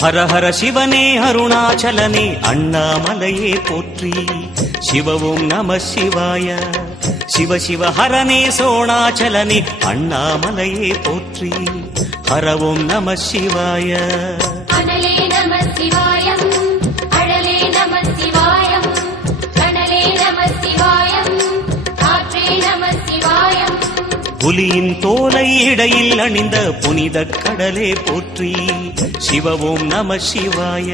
ஹர ஹர சிவனே அருணாச்சலனே அண்ணாமலையே போற்றி. சிவவும் நம சிவாய. சிவ சிவ ஹரனே சோணாச்சலனே அண்ணாமலையே போற்றி. ஹரவும் நம சிவாய. அனலே நம சிவாயம், அழலே நம சிவாயம், கனலே நம சிவாயம், காற்றே நம சிவாயம். புலியின் தோலை இடையில் அணிந்த புனித கடலே போற்றி. சிவவும் நம சிவாய.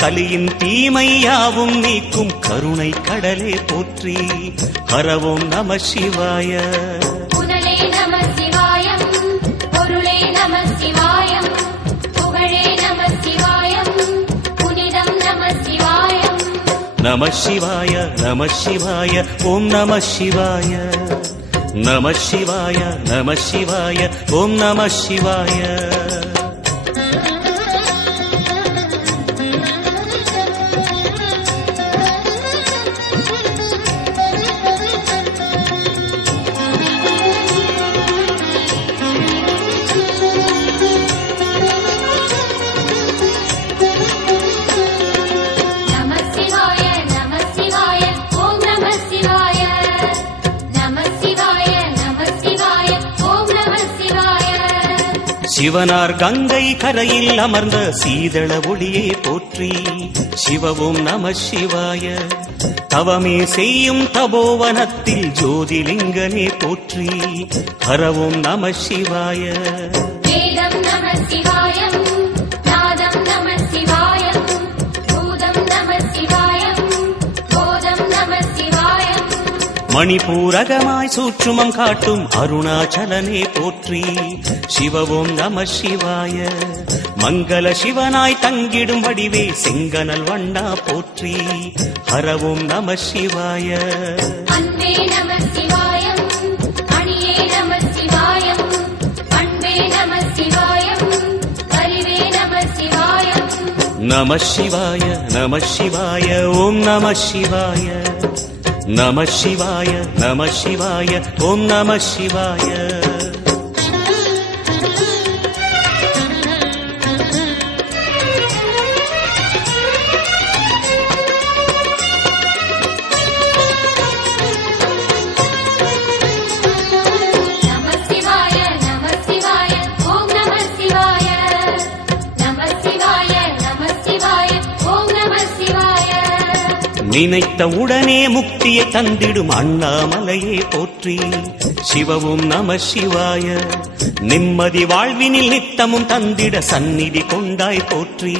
கலியின் தீமையாவும் நீக்கும் கருணை கடலே போற்றி. ஹரவும் நம சிவாய. புனலே நம சிவாயம், பொருளே நம சிவாயம், புகழே நம சிவாயம், புனிதம் நம சிவாயம். நம சிவாய நம சிவாய ஓம் நம சிவாய. நம சிவாய நம சிவாய ஓம் நம சிவாய. சிவனார் கங்கை கரையில் அமர்ந்த சீதள ஒளியே போற்றி. சிவவும் நம சிவாய. தவமே செய்யும் தபோவனத்தில் ஜோதிலிங்கனே போற்றி. ஹரவும் நம சிவாய. வேதம் நம சிவாயம், நாதம் நம சிவாயம், பூதம் நம சிவாயம், போதம் நம சிவாயம். மணிபூரகமாய் சூற்றுமம் காட்டும் அருணாச்சலனே போற்றி. சிவவும் நம சிவாய. மங்கள சிவனாய் தங்கிடும் வடிவே செங்கனல் வண்ணா போற்றி. ஹரவும் நம சிவாய. அன்பே நம சிவாயம், அணியே நம சிவாயம், பண்பே நம சிவாயம், அறிவே நம சிவாயம். நம சிவாய நம சிவாய ஓம் நம சிவாய. நம சிவாய நம சிவாய ஓம் நம சிவாய. நினைத்த உடனே முக்தியை தந்திடும் அண்ணாமலையே போற்றி. சிவவும் நம சிவாய. நிம்மதி வாழ்வினில் நித்தமும் தந்திட சந்நிதி கொண்டாய் போற்றி.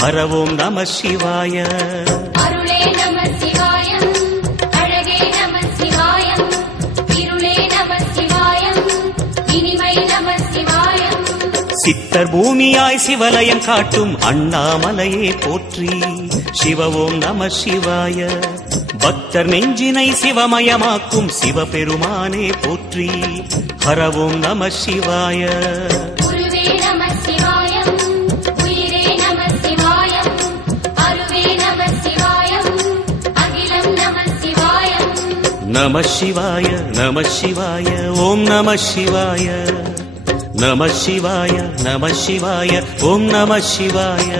ஹரவும் நம சிவாய. அருளே நம சிவாயம், அழகே நம சிவாயம், இருளே நம சிவாயம், இனிமை நம சிவாயம். சித்தர் பூமியாய் சிவலயம் காட்டும் அண்ணாமலையே போற்றி. சிவவும் நம சிவாய. பக்தர் நெஞ்சினை சிவமயமாக்கும் சிவபெருமானே போற்றி. ஹரவும் நம சிவாய. குருவே நம சிவாயம், உயிரே நம சிவாயம், அருவே நம சிவாயம், அகிலம் நம சிவாயம். நம சிவாய நம சிவாய ஓம் நம சிவாய. நம சிவாய நம சிவாய ஓம் நம சிவாய.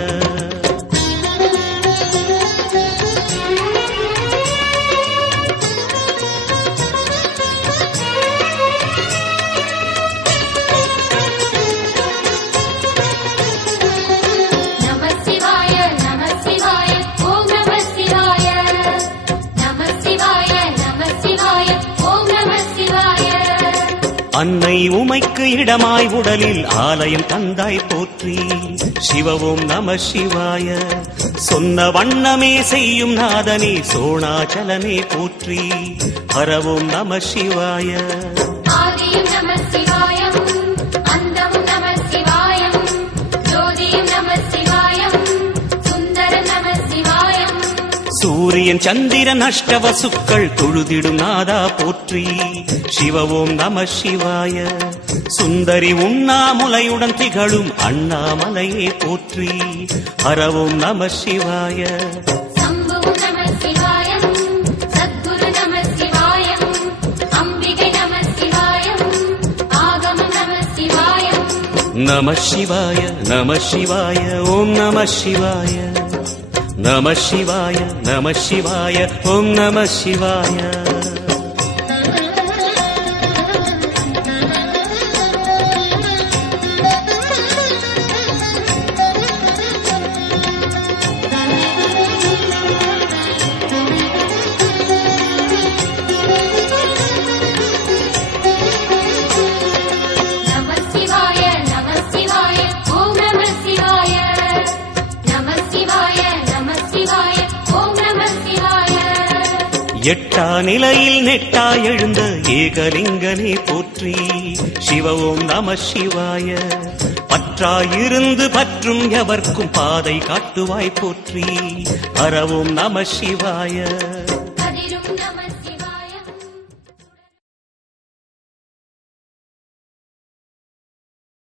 அன்னை உமைக்கு இடமாய் உடலில் ஆலயம் தந்தாய் போற்றி. சிவவும் நம சிவாய. சொன்ன வண்ணமே செய்யும் நாதனே சோணாச்சலனே போற்றி. ஹரவும் நம சிவாய. ஆதியும் நம சிவாயம், அந்தமும் நம சிவாயம், ஜோதியும் நம சிவாயம், சுந்தர நம சிவாயம். சூரியன் சந்திரன் அஷ்டவசுக்கள் தொழுதிடும் நாதா போற்றி. சிவவும் நம சிவாய. சுந்தரி உண்ணாமுலையுடன் திகழும் அண்ணாமலையே போற்றி. ஹரவும் நம சிவாய. சம்புவும் நம சிவாயம், சத்குரு நம சிவாயம், அம்பிகை நம சிவாயம், ஆகமம் நம சிவாயம். நம சிவாய நம சிவாய ஓம் நம சிவாய நம சிவாய நம சிவாய ஓம் நம சிவாய எட்டா நிலையில் நெட்டா எழுந்த ஏகலிங்கனே போற்றி சிவ ஓம் நம சிவாய பற்றாயிருந்து பற்றும் எவர்க்கும் பாதை காட்டுவாய் போற்றி ஹர ஓம் நம சிவாய